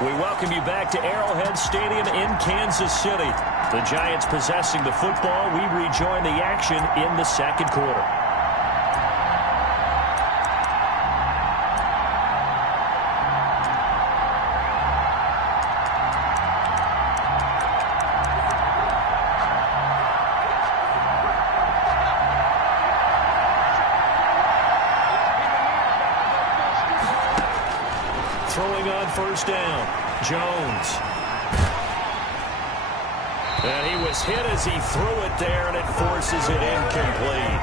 We welcome you back to Arrowhead Stadium in Kansas City. The Giants possessing the football. We rejoin the action in the second quarter. Throwing on first down, Jones. And he was hit as he threw it there, and it forces it incomplete.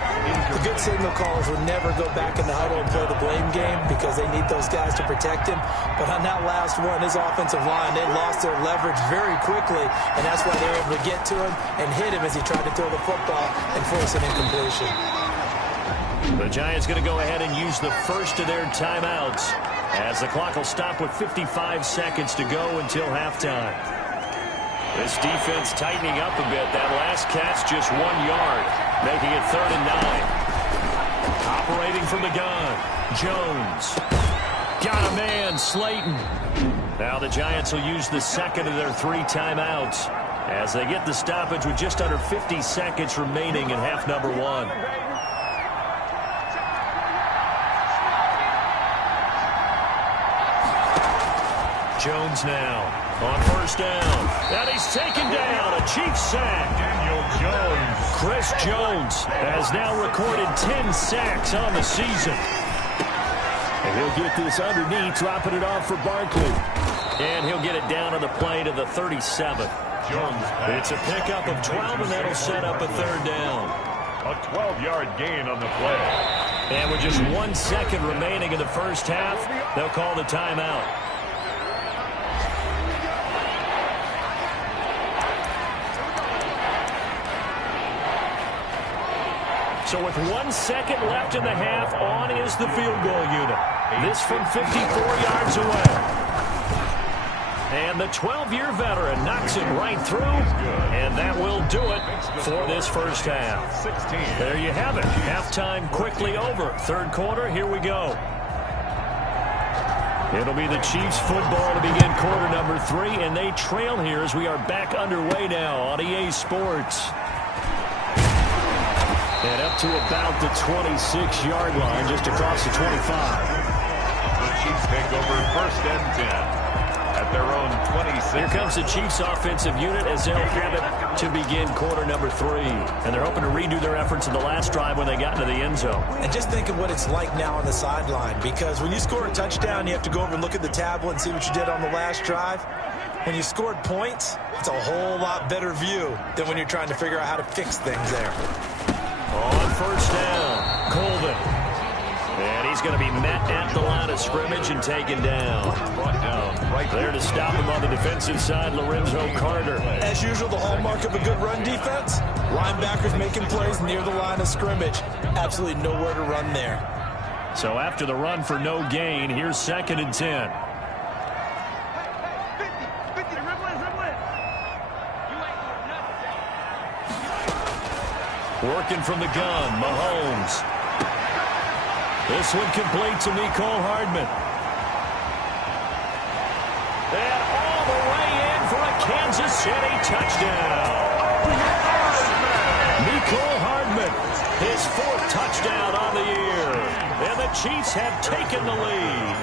The good signal callers would never go back in the huddle and play the blame game because they need those guys to protect him. But on that last one, his offensive line, they lost their leverage very quickly, and that's why they were able to get to him and hit him as he tried to throw the football and force an incompletion. The Giants going to go ahead and use the first of their timeouts, as the clock will stop with 55 seconds to go until halftime. This defense tightening up a bit. That last catch just 1 yard, making it 3rd and 9. Operating from the gun, Jones. Got a man, Slayton. Now the Giants will use the second of their 3 timeouts as they get the stoppage with just under 50 seconds remaining in half number 1. Jones now on first down. And he's taken down. A Chiefs sack. Daniel Jones. Chris Jones has now recorded 10 sacks on the season. And he'll get this underneath, dropping it off for Barkley. And he'll get it down on the play to the 37. Jones. It's a pickup of 12, and that'll set up a 3rd down. A 12-yard gain on the play. And with just 1 second remaining in the first half, they'll call the timeout. So with 1 second left in the half, on is the field goal unit. This from 54 yards away. And the 12-year veteran knocks it right through, and that will do it for this first half. There you have it. Halftime quickly over. Third quarter, here we go. It'll be the Chiefs football to begin quarter number 3, and they trail here as we are back underway now on EA Sports. And up to about the 26-yard line, just across the 25. The Chiefs take over 1st and 10 at their own 26. Here comes the Chiefs offensive unit as they'll have it to begin quarter number 3. And they're hoping to redo their efforts in the last drive when they got into the end zone. And just think of what it's like now on the sideline, because when you score a touchdown, you have to go over and look at the tablet and see what you did on the last drive. When you scored points, it's a whole lot better view than when you're trying to figure out how to fix things there. On first down, Colvin. And he's going to be met at the line of scrimmage and taken down. Right there to stop him on the defensive side, Lorenzo Carter. As usual, the hallmark of a good run defense, linebackers making plays near the line of scrimmage. Absolutely nowhere to run there. So after the run for no gain, here's 2nd and 10. Working from the gun, Mahomes. This one complete to Mecole Hardman. And all the way in for a Kansas City touchdown. Mecole Hardman, his 4th touchdown on the year. And the Chiefs have taken the lead.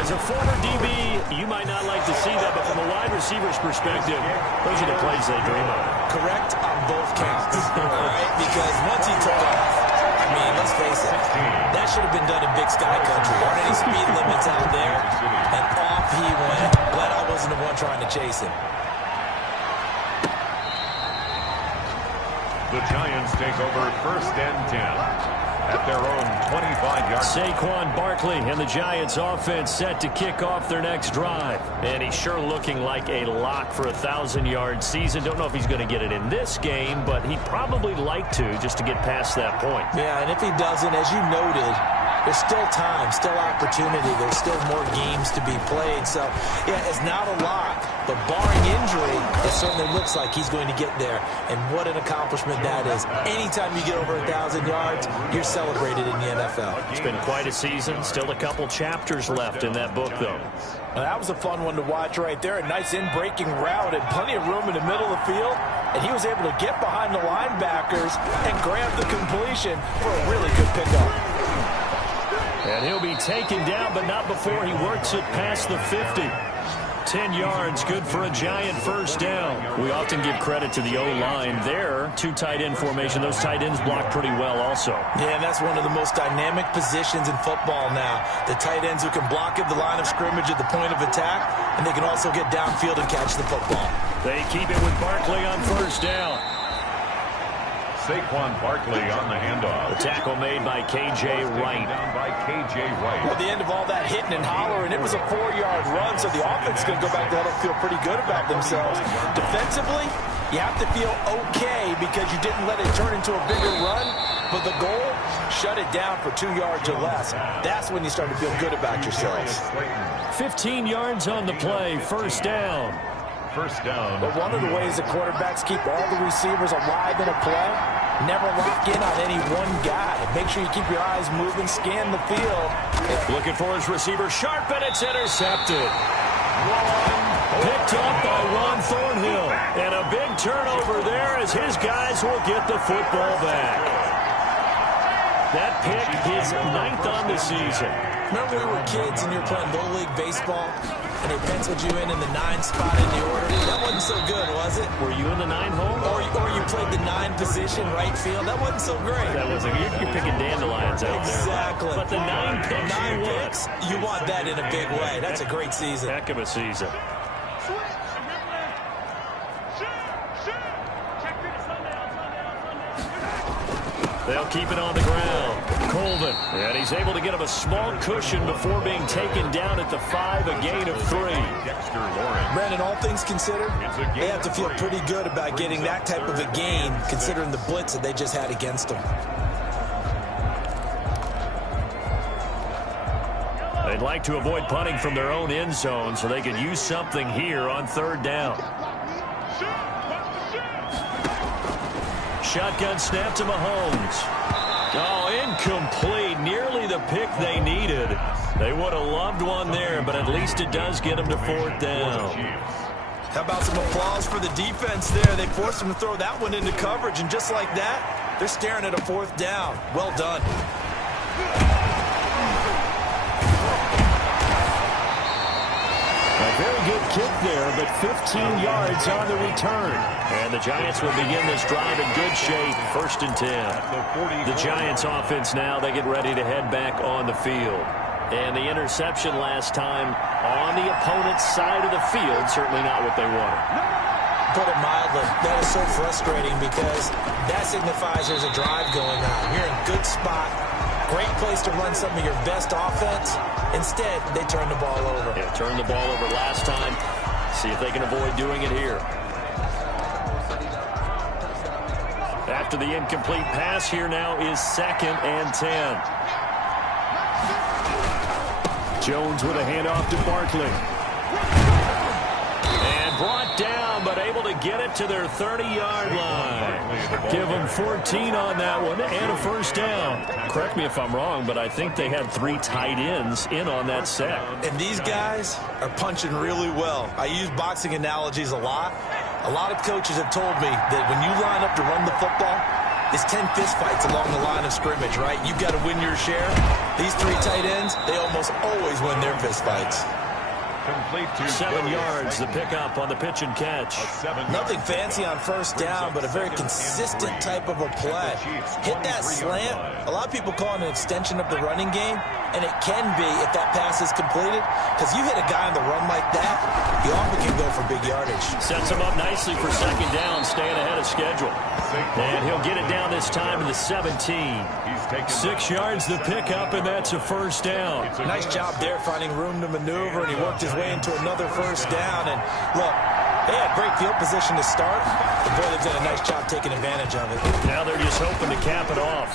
As a former DB, you might not like to see that, but from a wide receiver's perspective, those are the plays they dream of. Correct on both counts. All right? Because once he took off, I mean, let's face it, that should have been done in Big Sky Country. There aren't any speed limits out there, and off he went. Glad I wasn't the one trying to chase him. The Giants take over 1st and 10 at their own 25-yard. Saquon Barkley and the Giants offense set to kick off their next drive. And he's sure looking like a lock for a 1,000-yard season. Don't know if he's going to get it in this game, but he'd probably like to just to get past that point. Yeah, and if he doesn't, as you noted, there's still time, still opportunity. There's still more games to be played. So, yeah, it's not a lot. But barring injury, it certainly looks like he's going to get there. And what an accomplishment that is. Anytime you get over 1,000 yards, you're celebrated in the NFL. It's been quite a season. Still a couple chapters left in that book, though. Well, that was a fun one to watch right there. A nice in-breaking route and plenty of room in the middle of the field. And he was able to get behind the linebackers and grab the completion for a really good pickup. And he'll be taken down, but not before he works it past the 50. 10 yards, good for a giant first down. We often give credit to the O-line there. Two tight end formation. Those tight ends block pretty well also. Yeah, and that's one of the most dynamic positions in football now. The tight ends who can block at the line of scrimmage at the point of attack, and they can also get downfield and catch the football. They keep it with Barkley on first down. Saquon Barkley on the handoff. The tackle made by K.J. Wright. Down by K.J. Wright. At the end of all that hitting and hollering, it was a 4-yard run, so the offense is going to go back to feel pretty good about themselves. Defensively, you have to feel okay because you didn't let it turn into a bigger run, but the goal, shut it down for 2 yards or less. That's when you start to feel good about yourselves. 15 yards on the play, first down. First down. But one of the ways the quarterbacks keep all the receivers alive in a play, never lock in on any one guy. Make sure you keep your eyes moving, scan the field. Looking for his receiver, sharp, and it's intercepted. Picked up by Ron Thornhill. And a big turnover there as his guys will get the football back. That pick is 9th on the season. Remember we were kids and you were playing Little League baseball, and they penciled you in the 9 spot in the order? That wasn't so good, was it? Were you in the 9 hole? Or you played the 9 position, right field? That wasn't so great. That wasn't. You're picking dandelions out there. Exactly. But the 9 picks, 9 picks, you want that in a big way. That's a great season. Heck of a season. They'll keep it on the ground. Colvin, and he's able to get him a small cushion before being taken down at the 5, a gain of 3. Brandon, all things considered, they have to feel pretty good about getting that type of a gain, considering the blitz that they just had against them. They'd like to avoid punting from their own end zone so they could use something here on 3rd down. Shotgun snap to Mahomes. Oh, incomplete. Nearly the pick they needed. They would have loved one there, but at least it does get them to 4th down. How about some applause for the defense there? They forced them to throw that one into coverage, and just like that, they're staring at a 4th down. Well done. A very good kick there, but 15 yards on the return. And the Giants will begin this drive in good shape, 1st and 10. The Giants offense now, they get ready to head back on the field. And the interception last time on the opponent's side of the field, certainly not what they wanted. Put it mildly, that is so frustrating because that signifies there's a drive going on. You're in a good spot. Great place to run some of your best offense. Instead, they turn the ball over. Yeah, turned the ball over last time. See if they can avoid doing it here. After the incomplete pass, here now is 2nd and 10. Jones with a handoff to Barkley. And brought down, but able to get it to their 30-yard line. Give them 14 on that one and a 1st down. Correct me if I'm wrong, but I think they had 3 tight ends in on that set. And these guys are punching really well. I use boxing analogies a lot. A lot of coaches have told me that when you line up to run the football, it's 10 fistfights along the line of scrimmage, right? You've got to win your share. These 3 tight ends, they almost always win their fistfights. Complete to 7 yards, the pickup on the pitch and catch. Nothing fancy on 1st down, but a very consistent type of a play. Hit that slant. A lot of people call it an extension of the running game, and it can be if that pass is completed, because you hit a guy on the run like that, he often can go for big yardage. Sets him up nicely for 2nd down, staying ahead of schedule. And he'll get it down this time to the 17. 6 yards the pickup, and that's a 1st down. Nice job there finding room to maneuver, and he worked his way into another 1st down. And look, they had great field position to start, but boy, they've done a nice job taking advantage of it. Now they're just hoping to cap it off.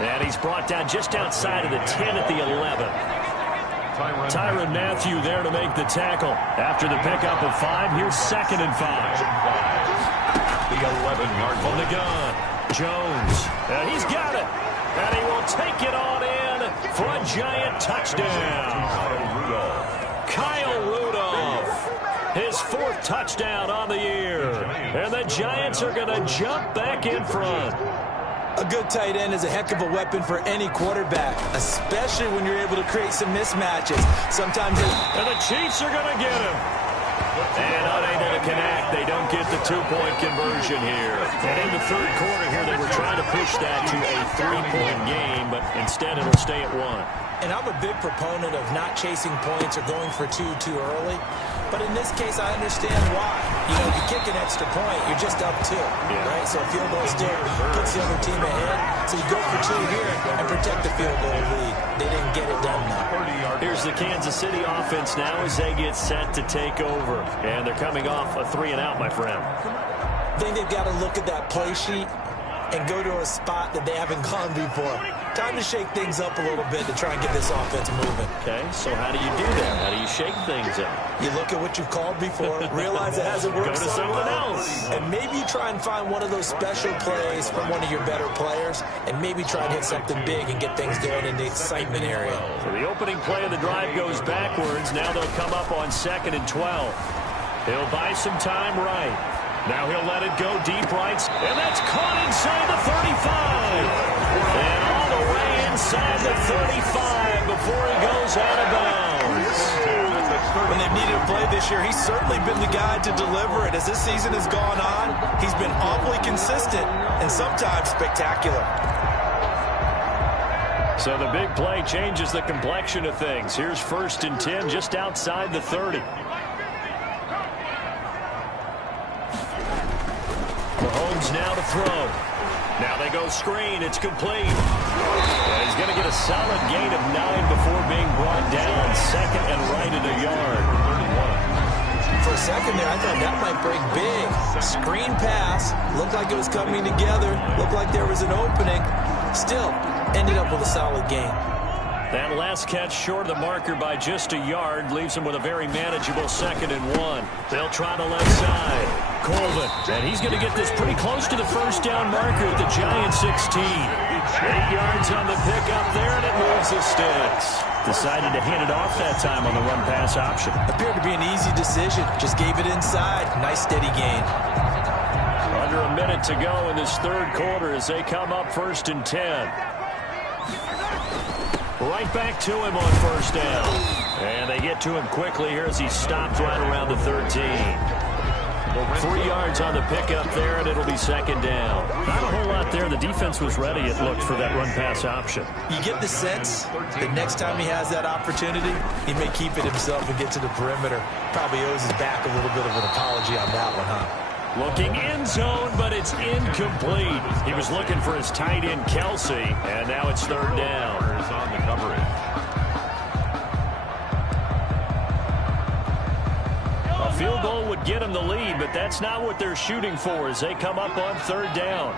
And he's brought down just outside of the 10 at the 11. Tyrann Mathieu there to make the tackle. After the pickup of 5, here's 2nd and 5. The 11-yard from the gun. Jones. And he's got it. And he will take it on in for a giant touchdown. Kyle Rudolph. His 4th touchdown on the year. And the Giants are going to jump back in front. A good tight end is a heck of a weapon for any quarterback, especially when you're able to create some mismatches. Sometimes and the Chiefs are going to get him. And unable to connect. They don't get the 2-point conversion here. And in the 3rd quarter here, they were trying to push that to a 3-point game, but instead it'll stay at 1. And I'm a big proponent of not chasing points or going for 2 too early. But in this case, I understand why. You know, you kick an extra point, you're just up 2, right? So a field goal still puts the other team ahead. So you go for 2 here and protect the field goal lead. They didn't get it done now. Here's the Kansas City offense now as they get set to take over. And they're coming off a 3-and-out, my friend. I think they've got to look at that play sheet and go to a spot that they haven't gone before. Time to shake things up a little bit to try and get this offense moving. Okay, so how do you do that? How do you shake things up? You look at what you've called before, realize it hasn't worked Go to something else. And maybe you try and find one of those special plays from one of your better players, and maybe try and hit something big and get things going in the excitement area. So the opening play of the drive goes backwards. Now they'll come up on 2nd and 12. He'll buy some time right. Now he'll let it go deep right. And that's caught inside the 35. And all the way inside the 35 before he goes out of bounds. When they've needed a play this year, he's certainly been the guy to deliver it. As this season has gone on, he's been awfully consistent and sometimes spectacular. So the big play changes the complexion of things. Here's 1st and 10 just outside the 30. Mahomes now to throw. Now they go screen. It's complete. And he's going to get a solid gain of 9 before being brought down. 2nd and right at a yard. 31. For a second there, I thought that might break big. Screen pass. Looked like it was coming together. Looked like there was an opening. Still, ended up with a solid gain. That last catch short of the marker by just a yard leaves him with a very manageable 2nd and 1. They'll try the left side. Colvin, and he's going to get this pretty close to the 1st down marker at the Giants 16. 8 yards on the pickup there, and it moves the sticks. Decided to hand it off that time on the run-pass option. Appeared to be an easy decision. Just gave it inside. Nice steady gain. Under a minute to go in this 3rd quarter as they come up 1st and 10. Right back to him on 1st down. And they get to him quickly here as he stopped right around the 13. 3 yards on the pickup there, and it'll be 2nd down. Not a whole lot there. The defense was ready, it looked, for that run-pass option. You get the sense that next time he has that opportunity, he may keep it himself and get to the perimeter. Probably owes his back a little bit of an apology on that one, huh? Looking in zone, but it's incomplete. He was looking for his tight end, Kelsey, and now it's 3rd down. On the coverage. A field goal would get him the lead, but that's not what they're shooting for as they come up on 3rd down.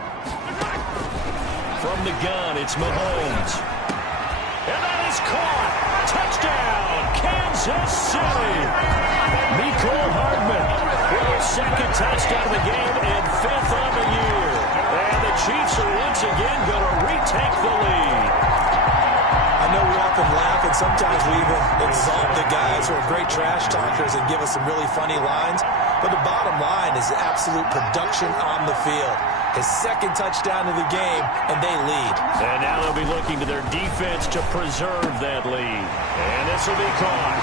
From the gun, it's Mahomes. And that is caught. Touchdown, Kansas City. Mecole Hardman with his 2nd touchdown of the game and 5th on the year. And the Chiefs are once again going to retake the lead. I know we often laugh, and sometimes we even exalt the guys who are great trash talkers and give us some really funny lines. But the bottom line is absolute production on the field. His 2nd touchdown of the game, and they lead. And now they'll be looking to their defense to preserve that lead. And this will be caught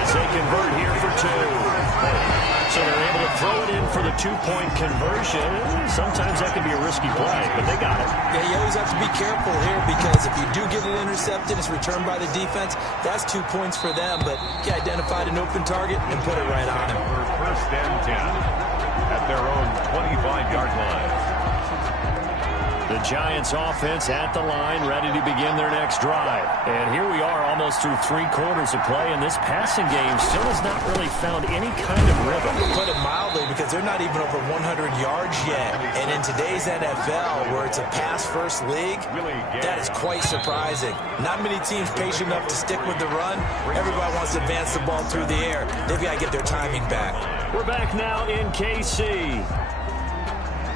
as they convert here for 2. So they're able to throw it in for the 2-point conversion. Sometimes that can be a risky play, but they got it. Yeah, you always have to be careful here because if you do get it intercepted, it's returned by the defense. That's 2 points for them, but he identified an open target and put it right on him. 1st and 10 at their own 25-yard line. The Giants offense at the line, ready to begin their next drive. And here we are almost almost through 3 quarters of play, and this passing game still has not really found any kind of rhythm. Put it mildly, because they're not even over 100 yards yet. And in today's NFL, where it's a pass-first league, that is quite surprising. Not many teams patient enough to stick with the run. Everybody wants to advance the ball through the air. They've got to get their timing back. We're back now in KC.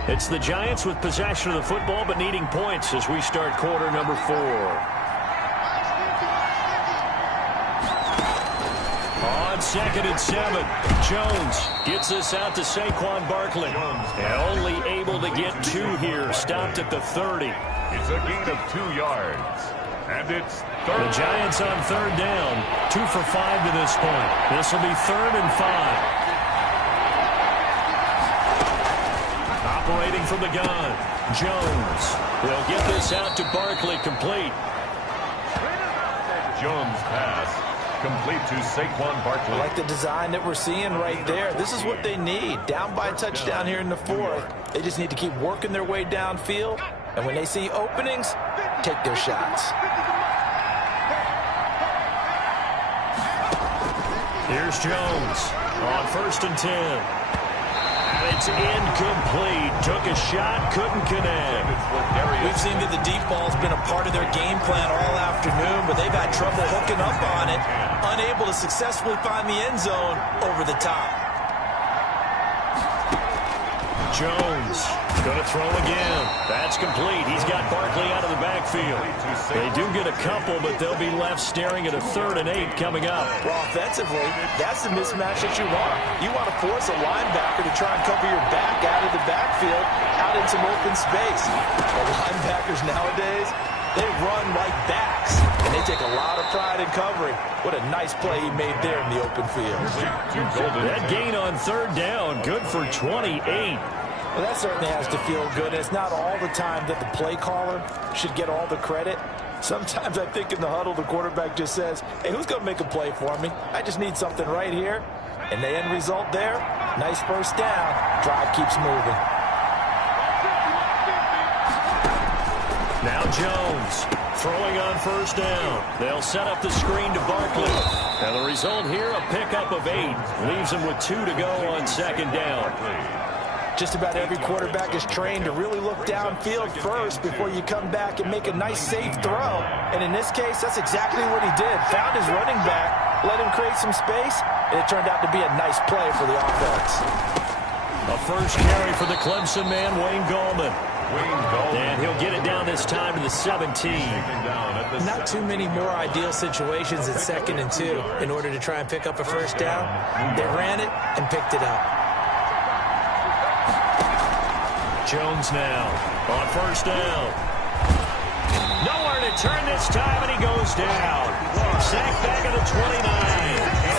It's the Giants with possession of the football, but needing points as we start quarter number 4. On 2nd and 7, Jones gets this out to Saquon Barkley. And only able to get 2 here, stopped at the 30. It's a gain of 2 yards. And it's third. The Giants on 3rd down, 2 for 5 to this point. This will be 3rd and 5. Operating from the gun, Jones will get this out to Barkley, complete. Jones pass complete to Saquon Barkley. I like the design that we're seeing right there. This is what they need. Down by a touchdown here in the 4th. They just need to keep working their way downfield. And when they see openings, take their shots. Here's Jones on 1st and 10. And it's incomplete. Took a shot, couldn't connect. We've seen that the deep ball's been a part of their game plan all afternoon, but they've had trouble hooking up on it, unable to successfully find the end zone over the top. Jones going to throw again. That's complete. He's got Barkley out of the backfield. They do get a couple, but they'll be left staring at a 3rd and 8 coming up. Well, offensively, that's the mismatch that you want. You want to force a linebacker to try and cover your back out of the backfield, out in some open space. The linebackers nowadays, they run like backs, and they take a lot of pride in covering. What a nice play he made there in the open field. That gain on 3rd down, good for 28. Well, that certainly has to feel good. It's not all the time that the play caller should get all the credit. Sometimes I think in the huddle, the quarterback just says, hey, who's going to make a play for me? I just need something right here. And the end result there, nice first down. Drive keeps moving. Now Jones throwing on 1st down. They'll set up the screen to Barkley. And the result here, a pickup of 8. Leaves him with 2 to go on 2nd down. Just about every quarterback is trained to really look downfield first before you come back and make a nice, safe throw. And in this case, that's exactly what he did. Found his running back, let him create some space, and it turned out to be a nice play for the offense. A first carry for the Clemson man, Wayne Gallman. And he'll get it down this time to the 17. Not too many more ideal situations at 2nd and 2 in order to try and pick up a first down. They ran it and picked it up. Jones now on 1st down. Nowhere to turn this time, and he goes down. Sacked back at the 29.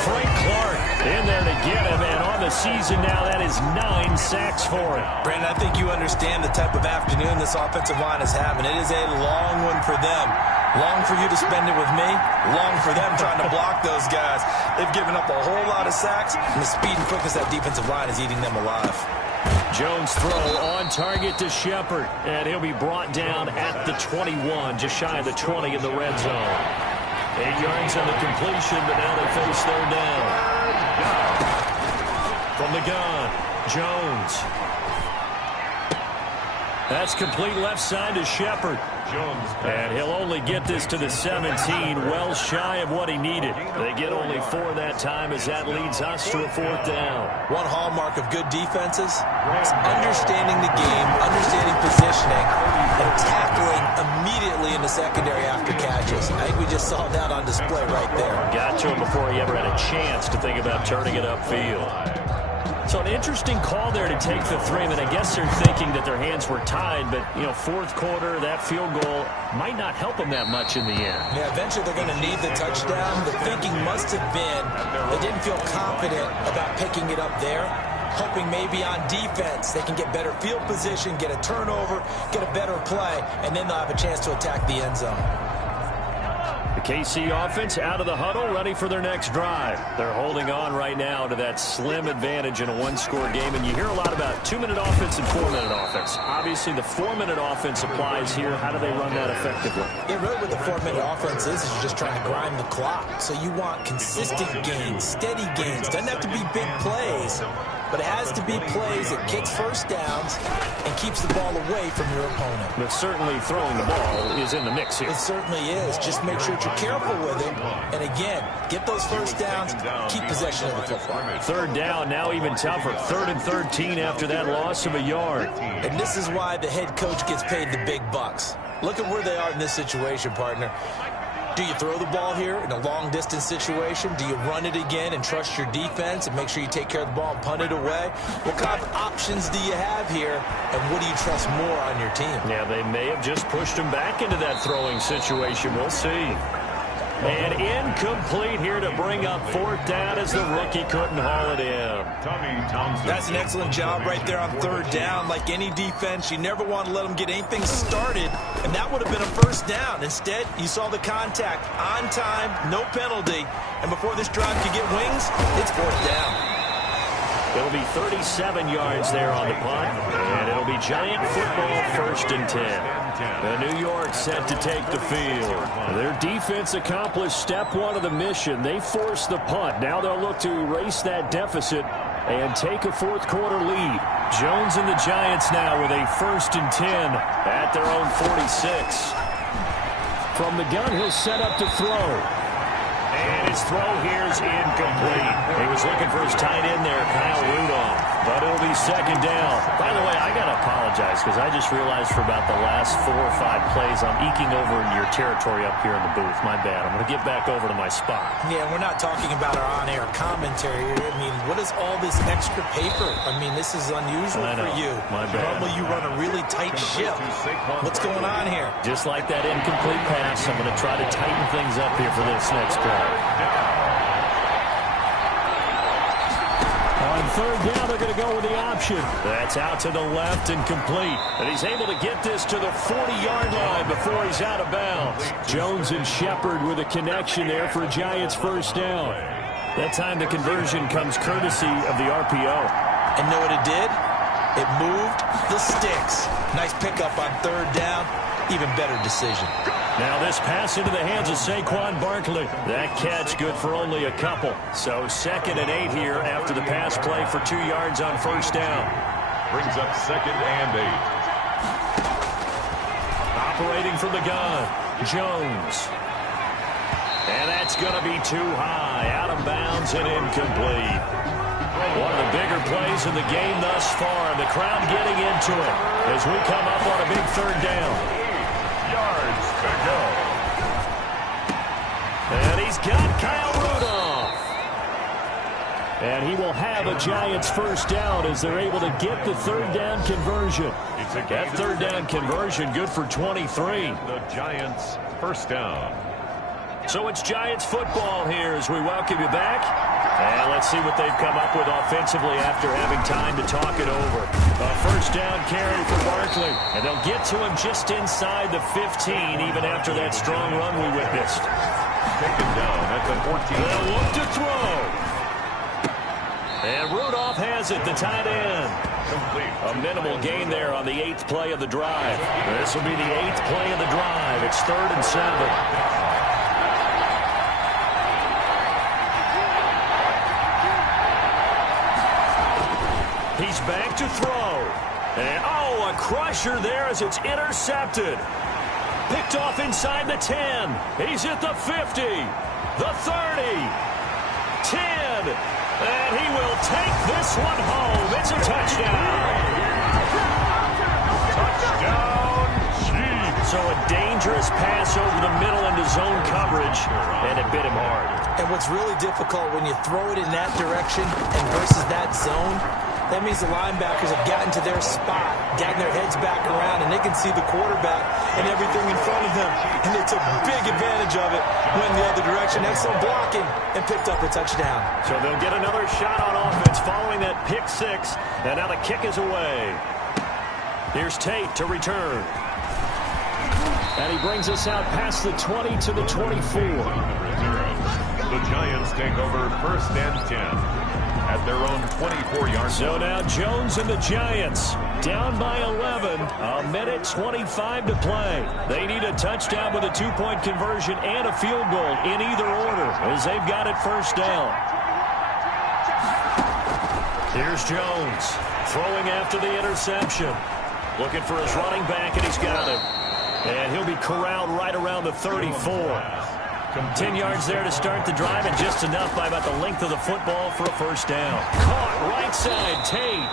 Frank Clark in there to get him, and on the season now, that is 9 sacks for him. Brandon, I think you understand the type of afternoon this offensive line is having. It is a long one for them. Long for you to spend it with me. Long for them trying to block those guys. They've given up a whole lot of sacks, and the speed and quickness of that defensive line is eating them alive. Jones throw on target to Shepard, and he'll be brought down at the 21, just shy of the 20 in the red zone. 8 yards on the completion, but now they face 3rd down. From the gun, Jones. That's complete left side to Shepard. And he'll only get this to the 17, well shy of what he needed. They get only 4 that time as that leads us to a 4th down. One hallmark of good defenses is understanding the game, understanding positioning, and tackling immediately in the secondary after catches. I think we just saw that on display right there. Got to him before he ever had a chance to think about turning it upfield. So an interesting call there to take the 3. I mean, I guess they're thinking that their hands were tied, but, you know, 4th quarter, that field goal might not help them that much in the end. Yeah, eventually they're going to need the touchdown. The thinking must have been they didn't feel confident about picking it up there, hoping maybe on defense they can get better field position, get a turnover, get a better play, and then they'll have a chance to attack the end zone. The KC offense out of the huddle, ready for their next drive. They're holding on right now to that slim advantage in a one-score game, and you hear a lot about 2-minute offense and 4-minute offense. Obviously, the 4-minute offense applies here. How do they run that effectively? Yeah, really what the 4-minute offense is you're just trying to grind the clock. So you want consistent gains, steady gains. Doesn't have to be big plays, but it has to be plays that kicks first downs and keeps the ball away from your opponent. But certainly throwing the ball is in the mix here. It certainly is. Just make sure you're careful with it. And again, get those first downs, keep possession of the football. 3rd down, now even tougher. 3rd and 13 after that loss of a yard. And this is why the head coach gets paid the big bucks. Look at where they are in this situation, partner. Do you throw the ball here in a long-distance situation? Do you run it again and trust your defense and make sure you take care of the ball and punt it away? What kind of options do you have here, and what do you trust more on your team? Yeah, they may have just pushed him back into that throwing situation. We'll see. And incomplete here to bring up 4th down as the rookie couldn't haul it in. That's an excellent job right there on 3rd down. Like any defense, you never want to let them get anything started, and that would have been a 1st down. Instead, you saw the contact on time, no penalty, and before this drive could get wings, it's 4th down. It'll be 37 yards there on the punt, and it'll be Giant football 1st and 10. The New York set to take the field. Their defense accomplished step 1 of the mission. They forced the punt. Now they'll look to erase that deficit and take a 4th quarter lead. Jones and the Giants now with a 1st and 10 at their own 46. From the gun, he'll set up to throw. And his throw here is incomplete. He was looking for his tight end there, Kyle Rudolph. But it'll be 2nd down. By the way, I got to apologize because I just realized for about the last 4 or 5 plays I'm eking over into your territory up here in the booth. My bad. I'm going to get back over to my spot. Yeah, we're not talking about our on-air commentary here. I mean, what is all this extra paper? I mean, this is unusual for you. My bad. Normally you run a really tight ship. What's going on here? Just like that incomplete pass, I'm going to try to tighten things up here for this next play. On 3rd down, they're going to go with the option. That's out to the left and complete. And he's able to get this to the 40-yard line before he's out of bounds. Jones and Shepard with a connection there for Giants 1st down. That time the conversion comes courtesy of the RPO. And know what it did? It moved the sticks. Nice pickup on 3rd down. Even better decision. Now this pass into the hands of Saquon Barkley. That catch good for only a couple. So 2nd and 8 here after the pass play for 2 yards on 1st down. Brings up 2nd and 8. Operating from the gun, Jones. And that's going to be too high. Out of bounds and incomplete. One of the bigger plays in the game thus far. And the crowd getting into it as we come up on a big 3rd down. Yards to go. And he's got Kyle Rudolph. And he will have a Giants 1st down as they're able to get the 3rd down conversion. That 3rd down conversion good for 23. The Giants 1st down. So it's Giants football here as we welcome you back. And let's see what they've come up with offensively after having time to talk it over. A 1st down carry for Barkley. And they'll get to him just inside the 15, even after that strong run we witnessed. Taken down at the 14. They'll look to throw. And Rudolph has it, the tight end. Complete. A minimal gain there on the 8th play of the drive. This will be the 8th play of the drive. It's 3rd and 7. He's back to throw. And, oh, a crusher there as it's intercepted. Picked off inside the 10. He's at the 50, the 30, 10. And he will take this one home. It's a touchdown. Touchdown, Chiefs. So a dangerous pass over the middle into zone coverage, and it bit him hard. And what's really difficult when you throw it in that direction and versus that zone, that means the linebackers have gotten to their spot, gotten their heads back around, and they can see the quarterback and everything in front of them. And they took big advantage of it, went the other direction, excellent blocking, and picked up a touchdown. So they'll get another shot on offense following that pick 6. And now the kick is away. Here's Tate to return. And he brings us out past the 20 to the 24. The Giants take over 1st and 10 at their own 24-yard line. So now Jones and the Giants down by 11. A minute 25 to play. They need a touchdown with a 2-point conversion and a field goal in either order as they've got it 1st down. Here's Jones throwing after the interception. Looking for his running back, and he's got it. And he'll be corralled right around the 34. 10 yards there to start the drive, and just enough by about the length of the football for a 1st down. Caught right side, Tate.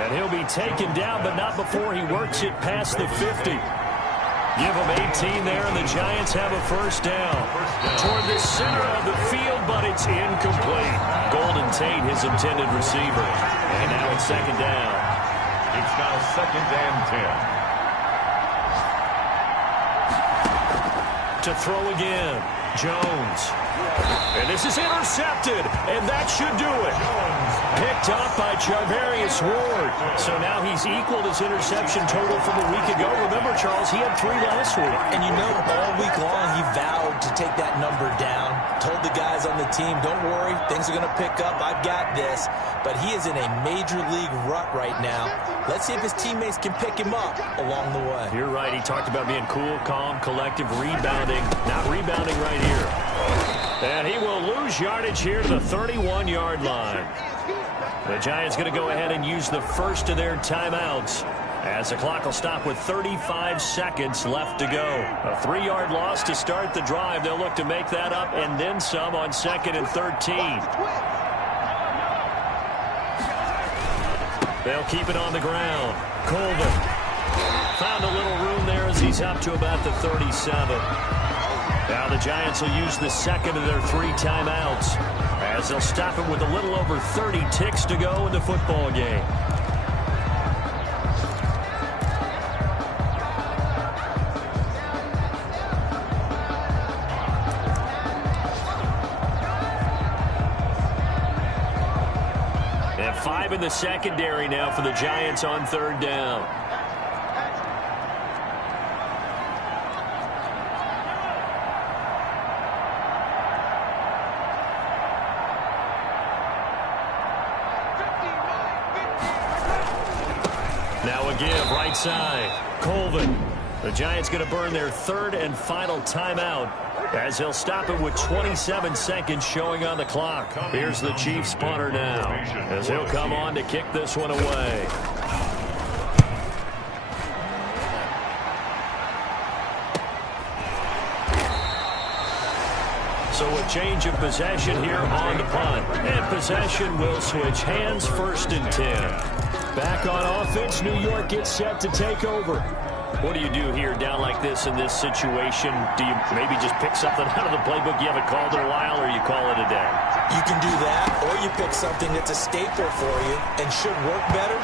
And he'll be taken down, but not before he works it past the 50. Give him 18 there, and the Giants have a 1st down. Toward the center of the field, but it's incomplete. Golden Tate, his intended receiver. And now it's 2nd down. It's now 2nd and 10. To throw again, Jones. And this is intercepted, and that should do it. Picked up by Charvarius Ward. So now he's equaled his interception total from a week ago. Remember, Charles, he had 3 last week. And you know, all week long he vowed to take that number down. Told the guys on the team, don't worry, things are going to pick up. I've got this. But he is in a major league rut right now. Let's see if his teammates can pick him up along the way. You're right. He talked about being cool, calm, collective, rebounding. Not rebounding right here. And he will lose yardage here to the 31-yard line. The Giants going to go ahead and use the first of their timeouts as the clock will stop with 35 seconds left to go. A 3-yard loss to start the drive. They'll look to make that up and then some on 2nd and 13. They'll keep it on the ground. Colvin found a little room there as he's up to about the 37. Now the Giants will use the 2nd of their 3 timeouts as they'll stop it with a little over 30 ticks to go in the football game. And 5 in the secondary now for the Giants on 3rd down. Now again, right side, Colvin. The Giants going to burn their 3rd and final timeout as they'll stop it with 27 seconds showing on the clock. Here's the Chiefs punter now as he'll come on to kick this one away. So a change of possession here on the punt. And possession will switch hands, 1st and 10. Back on offense, New York gets set to take over. What do you do here down like this in this situation? Do you maybe just pick something out of the playbook you haven't called in a while, or you call it a day? You can do that, or you pick something that's a staple for you and should work better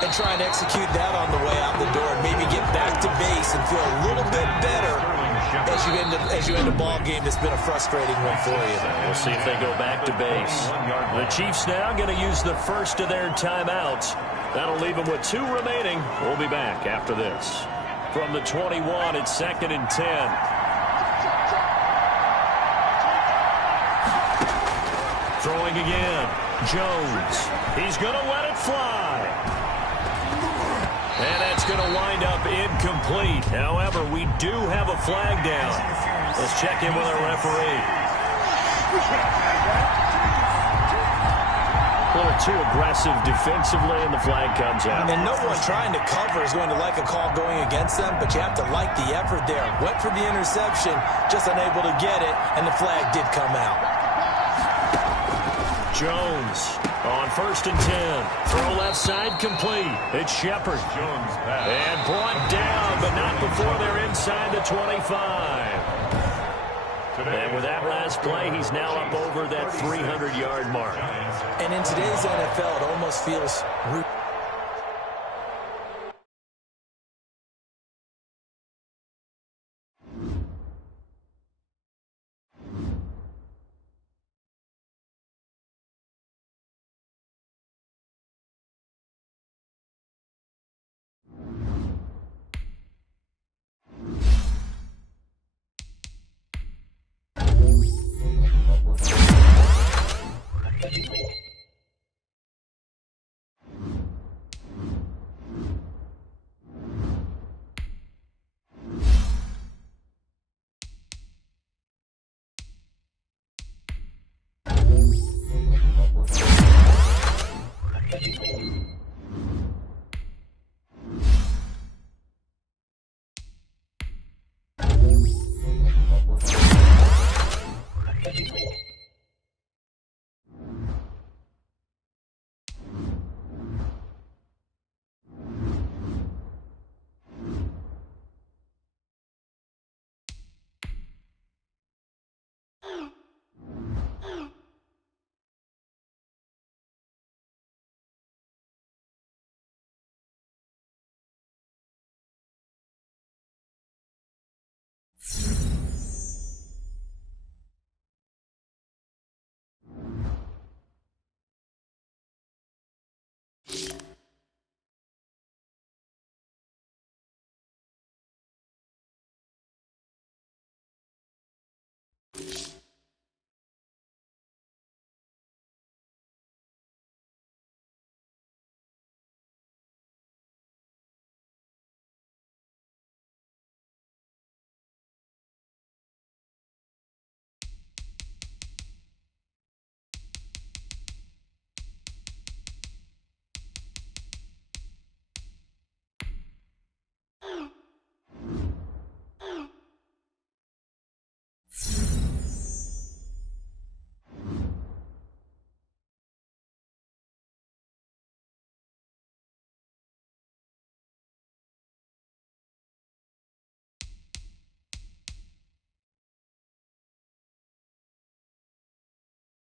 and try and execute that on the way out the door and maybe get back to base and feel a little bit better as you end a ball game that's been a frustrating one for you. We'll see if they go back to base. The Chiefs now going to use the first of their timeouts. That'll leave them with 2 remaining. We'll be back after this. From the 21, it's 2nd and 10. Throwing again. Jones. He's going to let it fly. And that's going to wind up incomplete. However, we do have a flag down. Let's check in with our referee. A little too aggressive defensively, and the flag comes out. And no one trying to cover is going to like a call going against them, but you have to like the effort there. Went for the interception, just unable to get it, and the flag did come out. Jones on 1st and 10. Throw left side complete. It's Shepard. Jones pass. And brought down, but not before they're inside the 25. And with that last play, he's now up over that 300-yard mark. And in today's NFL, it almost feels You